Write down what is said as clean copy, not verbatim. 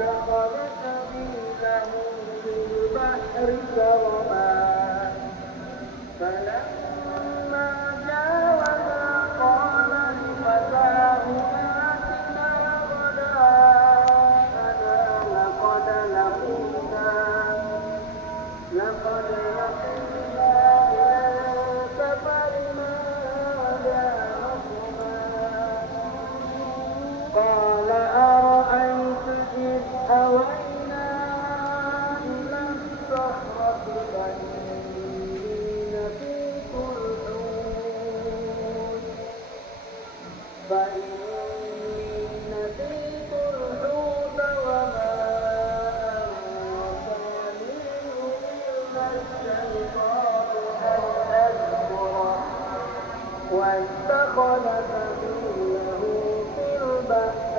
واتخذ سبيله في البحر سربا فلما جاوزا قال لفتاه آتنا غداءنا لقد لقينا من سفرنا هذا نصبا قال أرأيت إذ أوينا إلى الصخرة فإني نسيت الحوت وما أنسانيه إلا الشيطان أن أذكره واتخذ سبيله في البحر